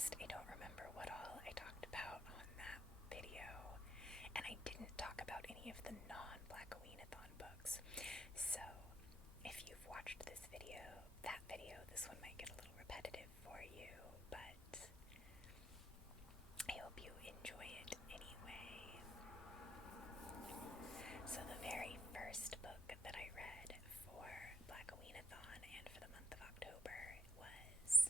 honest, I don't remember what all I talked about on that video, and I didn't talk about any of the non-Blackoweenathon books. So, if you've watched that video, this one might get a little repetitive for you, but I hope you enjoy it anyway. So the very first book that I read for Blackoweenathon and for the month of October was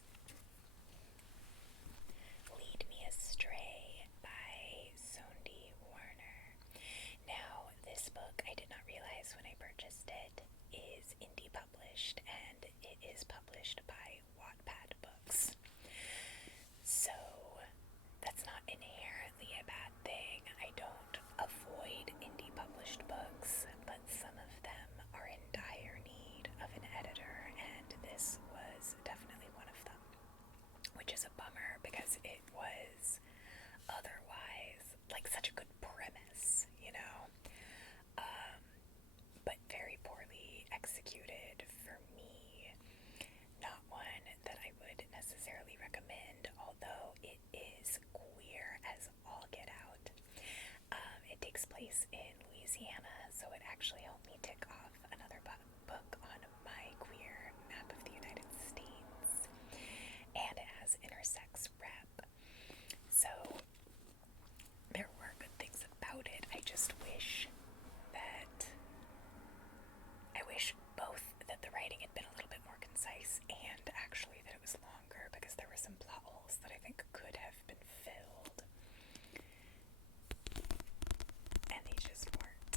Lead Me Astray by Sondi Warner. Now, this book, I did not realize when I purchased it, is indie published, and it is published by Wattpad Books. So, that's not inherently a bad thing. I don't avoid indie published books, but some of them are in dire need of an editor, and this was definitely one of them, which is a bummer because it was otherwise like such a good premise, but very poorly executed for me. Not one that I would necessarily recommend, although it is queer as all get out. It takes place in Louisiana, so it actually helped me tick off another book on my queer map of the United States. And it has intersex rep. So there were good things about it. I wish both that the writing had been a little bit more concise and actually that it was longer, because there were some plot holes that I think could have been filled. And they just weren't.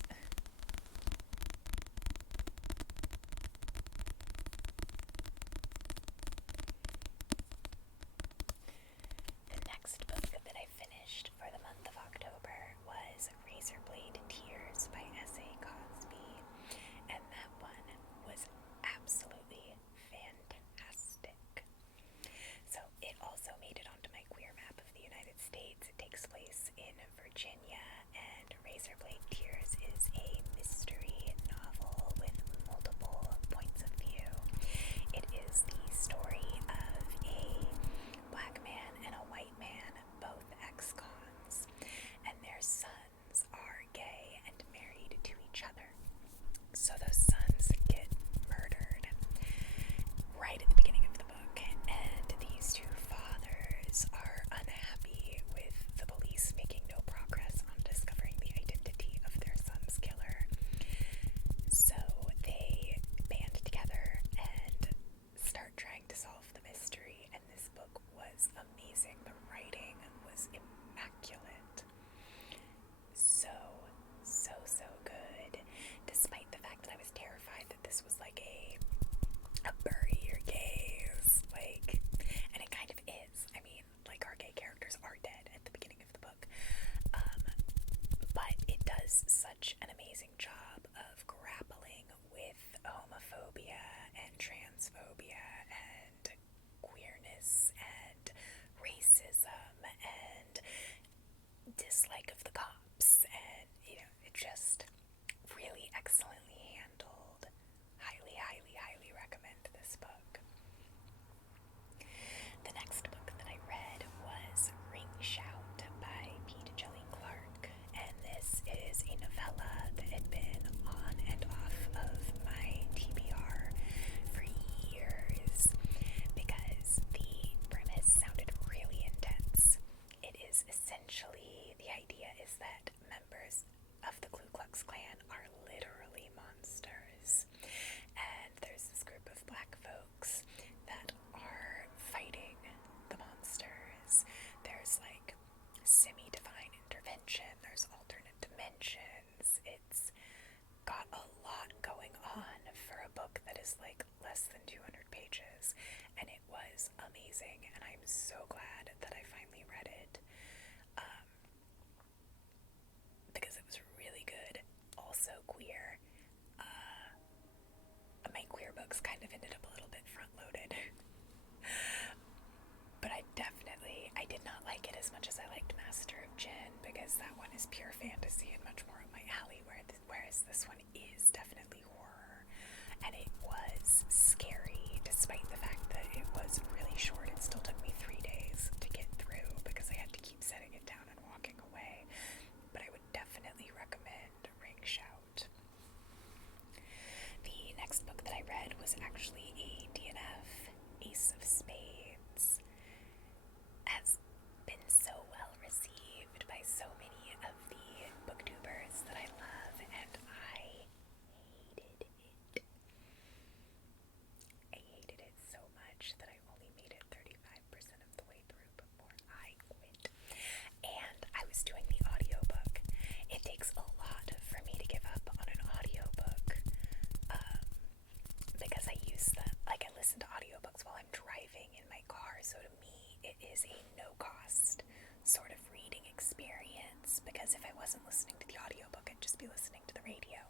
is a no-cost sort of reading experience, because if I wasn't listening to the audiobook, I'd just be listening to the radio.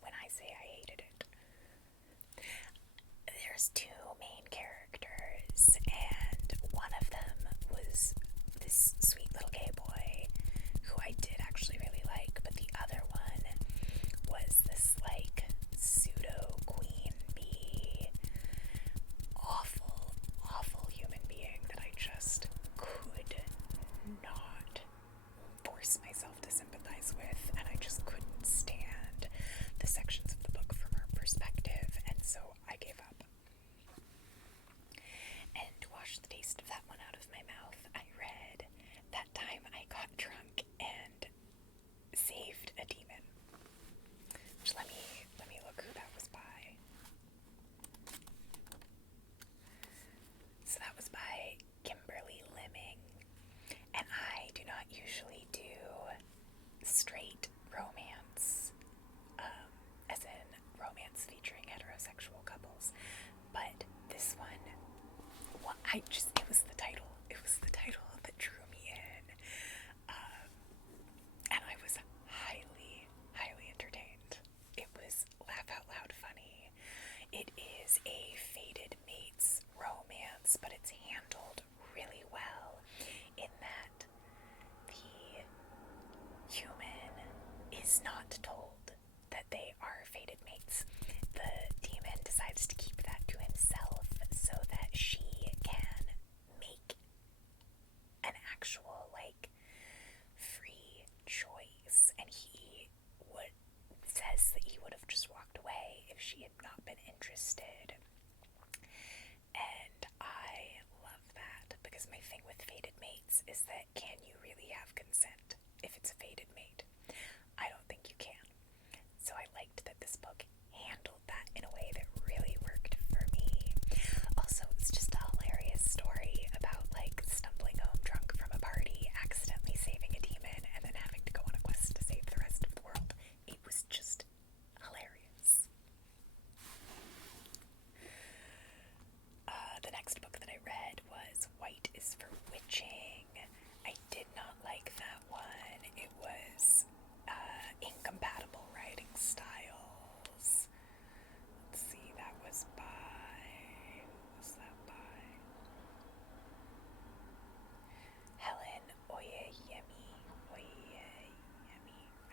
When I say I hated it, there's two main characters, and one of them was this sweet little gay boy who I did actually really like, but the other one was this like pseudo queen bee, awful human being that I just could not force myself to sympathize with, and I just couldn't stand the sections of the book from her perspective, and so I gave up. And to wash the taste of that one out of my mouth, I read That Time I Got Drunk and Saved a Demon. Which let me look who that was by. So that was by Kimberly Lemming, and I do not usually do straight romance, as in romance featuring heterosexual couples, but this one, it was the title that drew me in, and I was highly entertained. It was laugh out loud funny. It is a fated mates romance, but it's handled really well in that the human is not told that they are fated mates. The demon decides to keep that to himself so that she can make an actual, like, free choice. And he says that he would have just walked away if she had not been interested. And I love that, because my thing with fated mates is that, can you really have consent if it's a fated mate? I don't think you can. So I liked that this book handled that in a way that really worked for me. Also, it's just a hilarious story about like stumbling home drunk from a party, accidentally saving a demon, and then having to go on a quest to save the rest of the world. It was just hilarious. The next book that I read was White is for Witching. I did not like that one. It was incompatible writing styles. Let's see, that was by... who was that by? Helen Oyeyemi,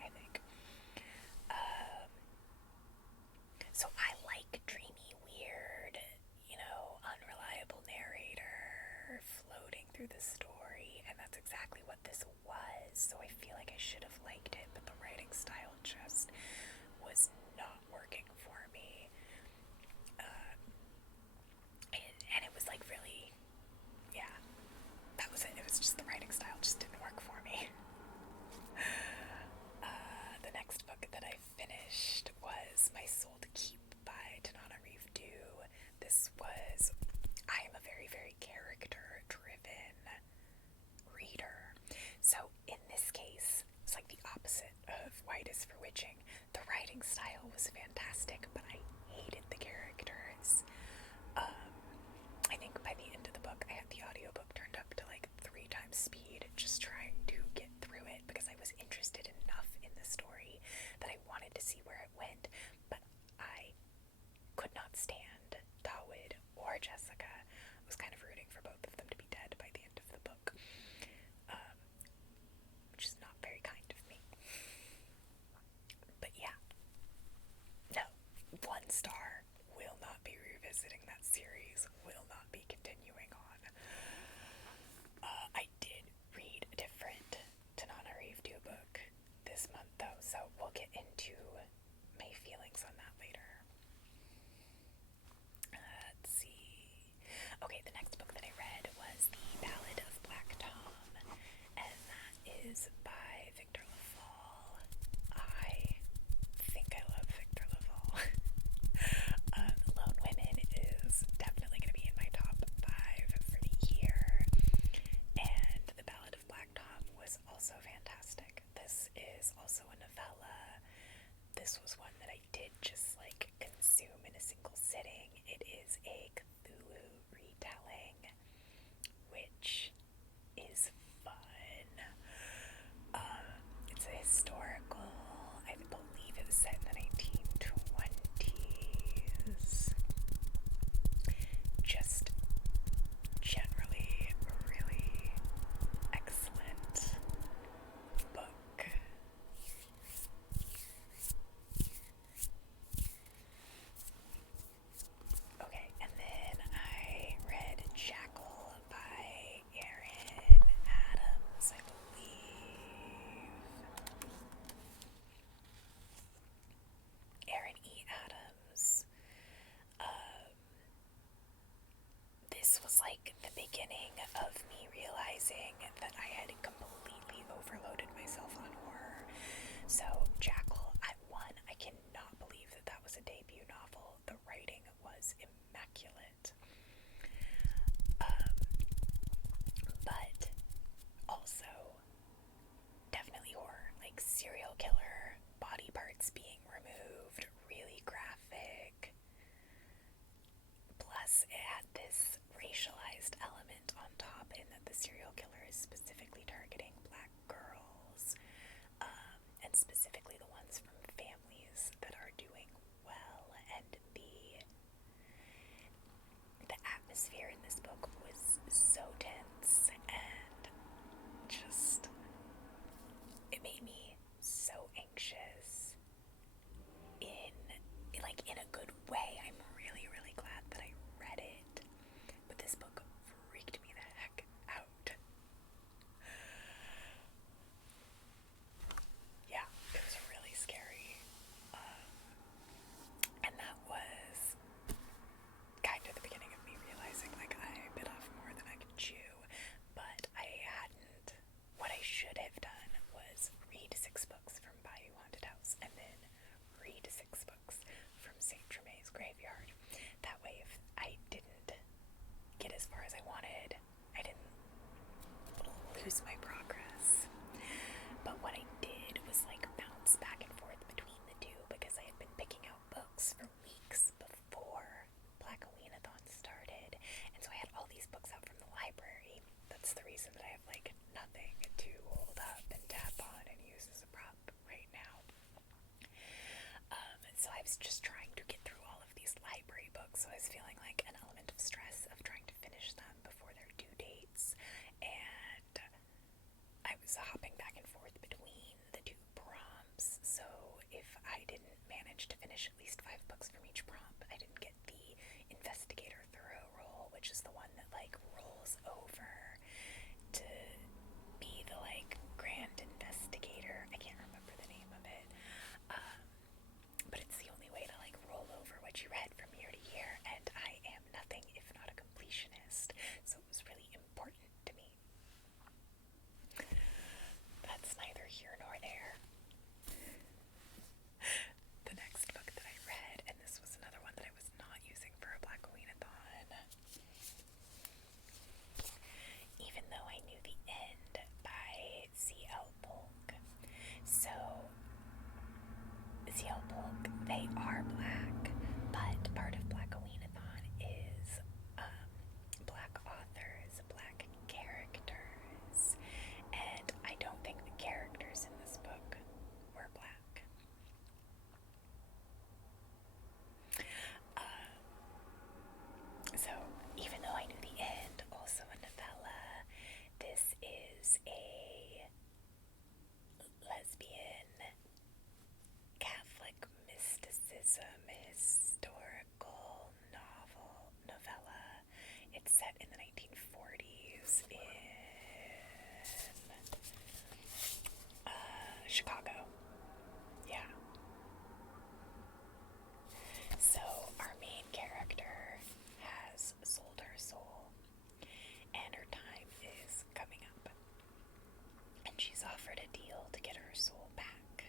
I think. So I like dreamy, weird, unreliable narrator floating through the story, and that's exactly what this was. So I feel like I should have liked it, but the writing style just was not working for me. And it was like really, yeah, that was it. It was just the writing style just didn't work for me. The next book that I finished was My Soul to Keep by Tananarive Due. This was, I am a very character-driven reader. So in this case, it's like the opposite of White is for Witching. The writing style was fantastic, but I hated the characters. I think by the end of the book, I had the audiobook turned up to like 3 times speed, just trying to get through it, because I was interested enough in the story that I wanted to see where it went, but I could not stand Dawid or Jessica. I was kind of rooting for both of them to be dead by the end of the book, which is not very kind of me. But yeah, no, 1 star. Will not be revisiting that series, will not be continuing on. I did read a different Tananarive Due book that's the reason that I have like nothing to hold up and tap on and use as a prop right now. So I was just trying to get through all of these library books, so I was feeling like an element of stress of trying to finish them before their due dates, and I was hopping back and forth between the two prompts, so if I didn't manage to finish at least 5 books from each prompt, I didn't get the investigator thorough roll, which is the one that like rolls over to be the like grand investigator. I can't remember the name of it. But it's the only way to like roll over what you read from year to year, and I am nothing if not a completionist, so it was really important to me. That's neither here nor there. The next book that I read, and this was another one that I was not using for a Black Queen-a-thon, Even Though I Knew the End by C.L. Polk. So C.L. Polk, they are black, but part of Black Queen-a-thon is black authors, black characters, and I don't think the characters in this book were black. So, Even Though I Knew the End, also a novella. This is a lesbian Catholic mysticism historical novella. It's set in the 1940s in Chicago. Yeah. So our main character has sold her soul, and her time is coming up, and she's offered a deal to get her soul back.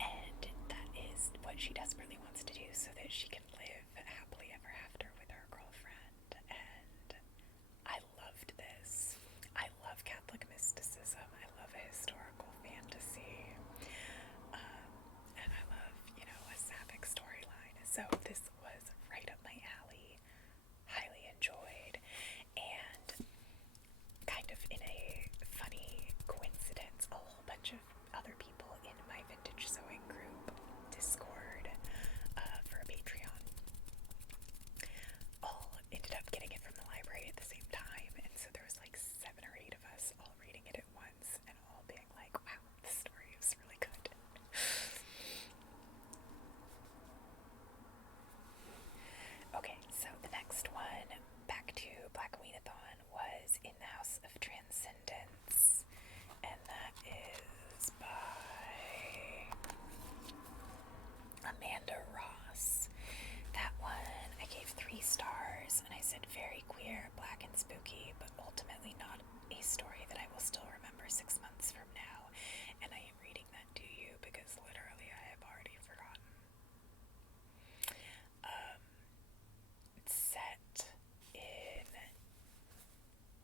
And that is what she desperately wants to do so that she can live happily ever after with her girlfriend. And I loved this. I love Catholic mysticism. I love a historical fantasy. And I love, a sapphic storyline. So this was right up my alley. Highly enjoyed. And kind of in a funny coincidence, a whole bunch of other people in my vintage sewing group Discord for a Patreon all ended up getting it from the library at the same time, and so there was like 7 or 8 of us all reading it at once and all being like, wow, this story is really good. Okay, so the next one, back to Black Queen-a-thon, was In the House of Transcendence, and that is by Amanda Ross. That one I gave 3 stars, and I said very queer, black and spooky, but ultimately not a story that I will still remember 6 months from now, and I am reading that to you because literally I have already forgotten. It's set in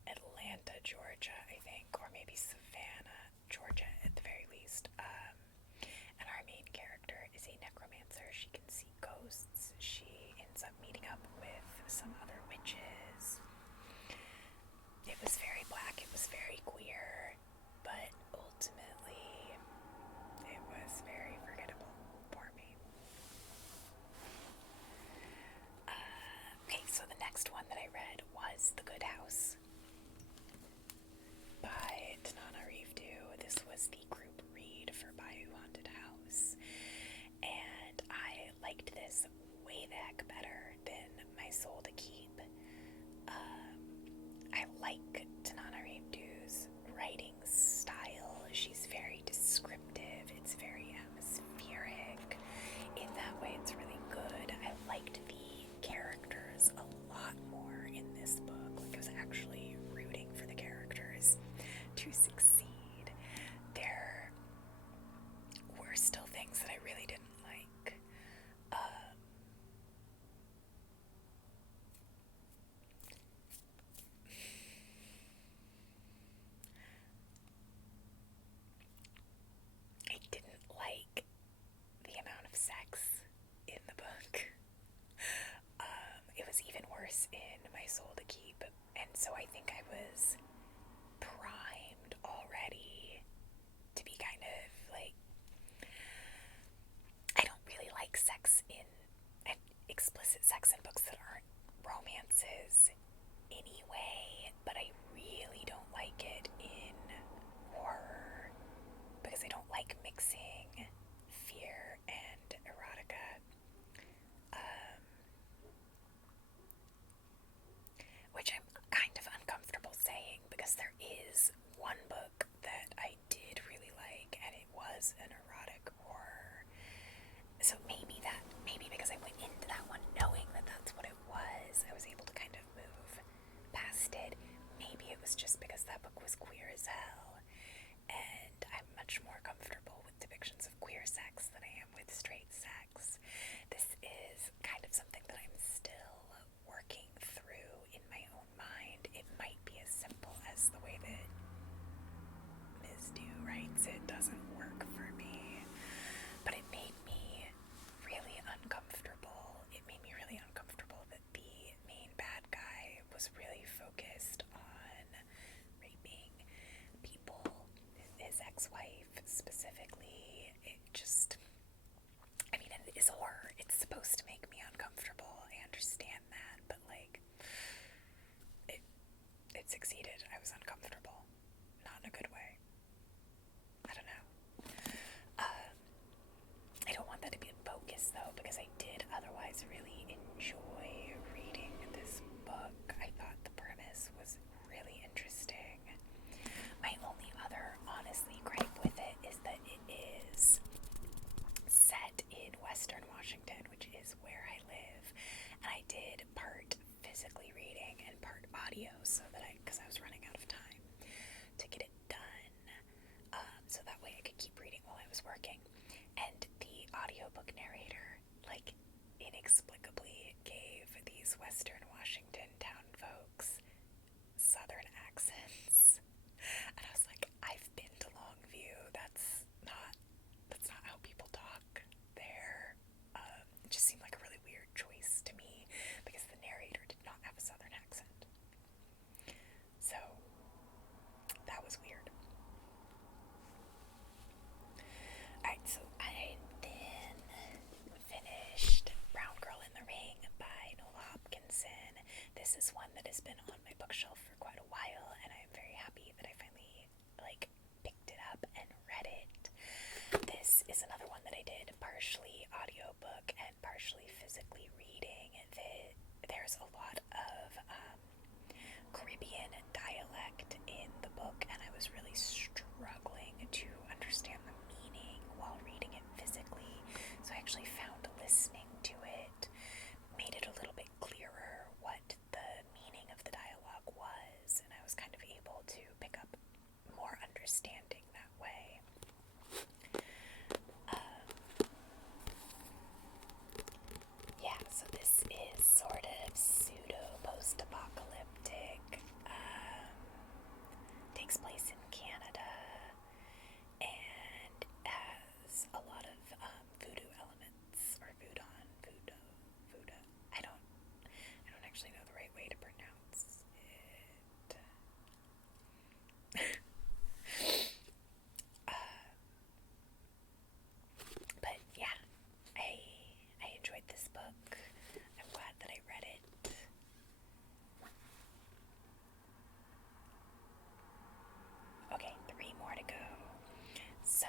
Atlanta, Georgia, I think, or maybe Savannah, Georgia at the very least. And our main character is a necromancer. She can see ghosts. She ends up meeting up with some other witches. It was very black, it was very queer, but ultimately it was very forgettable for me. Okay, so the next one that I read was The Good House by Tanana Reevdu. This was the group read for Bayou Haunted House, and I liked this way the heck better than My Soul to Keep. I like Tanana Reevdu's was just because that book was queer as hell, and I'm much more comfortable with depictions of queer sex than I am with straight sex. This is kind of something that I'm still working through in my own mind. It might be as simple as the way that Ms. Du writes it doesn't work for me, but it made me really uncomfortable. It made me really uncomfortable that the main bad guy was really focused on raping people, his ex-wife specifically. It just, I mean, it is horror. It's supposed to make me uncomfortable. I understand that, but like, it succeeded. I was uncomfortable. Not in a good way. I don't know. I don't want that to be a focus though, because I did otherwise really enjoy reading this book. I thought the premise was really interesting. My only other, honestly, gripe with it is that it is set in Western Washington, which is where I live, and I did part physically reading and part audio because I was running out of time to get it done, so that way I could keep reading while I was working. And the audiobook narrator, like, inexplicably gave these Western Washington town folks Southern accents. And I was like, I've been to Longview. That's not how people talk there. It just seemed like a really weird choice to me because the narrator did not have a Southern accent. So that was weird. Alright, so I then finished Brown Girl in the Ring by Nola Hopkinson. This is one that has been on my bookshelf for quite a while, and I'm very happy that I finally picked it up and read it. This is another one that I did partially audiobook and partially physically reading. There's a lot of Caribbean dialect in the book, and I was really struggling to understand the meaning while reading it physically. So I actually found listening to it made it a little bit clearer what the meaning of the dialogue was, and I was kind of able to pick up more understanding that way. Yeah, so this is sort of pseudo-post-apocalyptic. Takes place in Canada and has a lot of voodoo elements, or voodoo. I don't actually know the right way to pronounce it. But yeah, I enjoyed this book. I'm glad that I read it. Okay, 3 more to go. So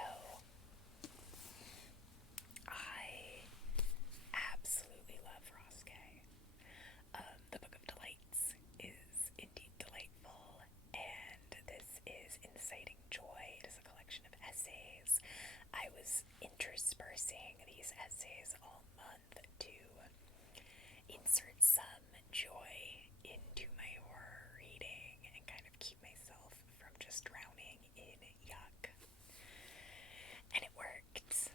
I absolutely love Ross Gay. The Book of Delights is indeed delightful, and this is Inciting Joy. It is a collection of essays. I was interspersing these essays all month to insert some joy into my horror reading and kind of keep myself from just drowning in yuck. And it worked.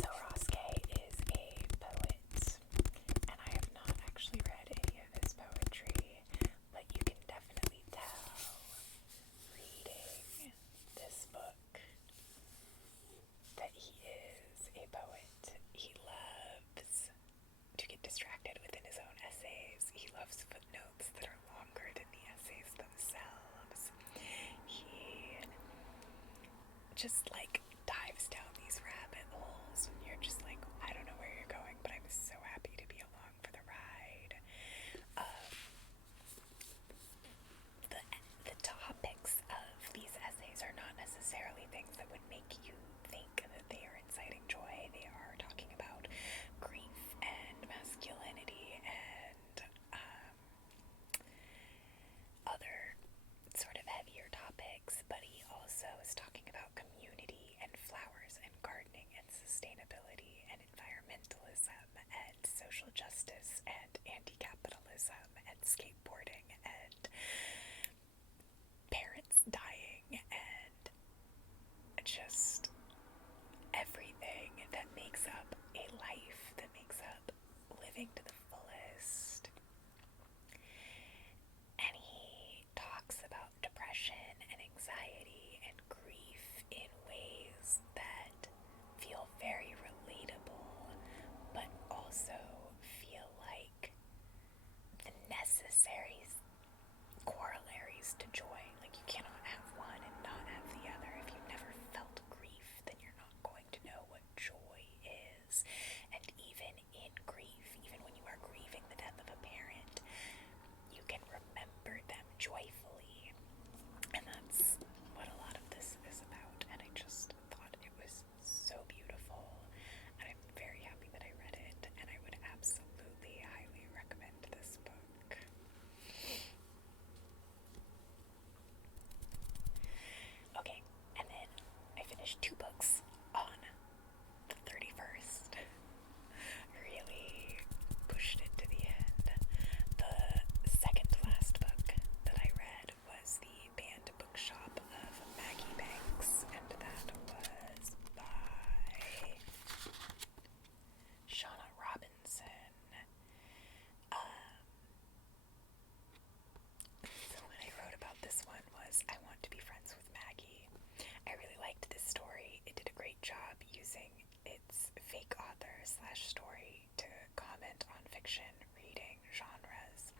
So Ross Gay is a poet, and I have not actually read any of his poetry, but you can definitely tell reading this book that he is a poet. He loves to get distracted within his own essays. He loves footnotes that are longer than the essays themselves. He just dives down these rabbit holes when you're just like, I don't know where you're going, but I'm so happy to be along for the ride. The topics of these essays are not necessarily things that would make you think that they are inciting joy. They are talking about grief and masculinity and other sort of heavier topics, but he also is talking about community was I Want to Be Friends with Maggie. I really liked this story. It did a great job using its fake author slash story to comment on fiction reading genres.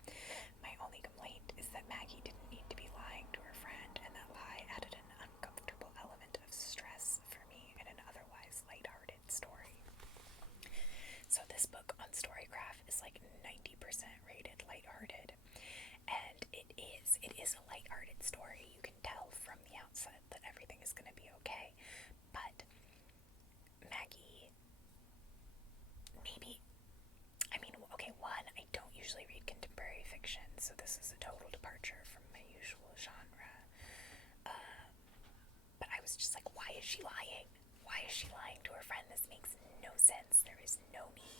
My only complaint is that Maggie didn't need to be lying to her friend, and that lie added an uncomfortable element of stress for me in an otherwise lighthearted story. So this book on Storycraft is like 90% rated lighthearted, and it is a lighthearted story. You can tell from the outset that everything is going to be okay, but Maggie, maybe, I mean, okay, one, I don't usually read contemporary fiction, so this is a total departure from my usual genre. But I was just like, why is she lying? Why is she lying to her friend? This makes no sense. There is no need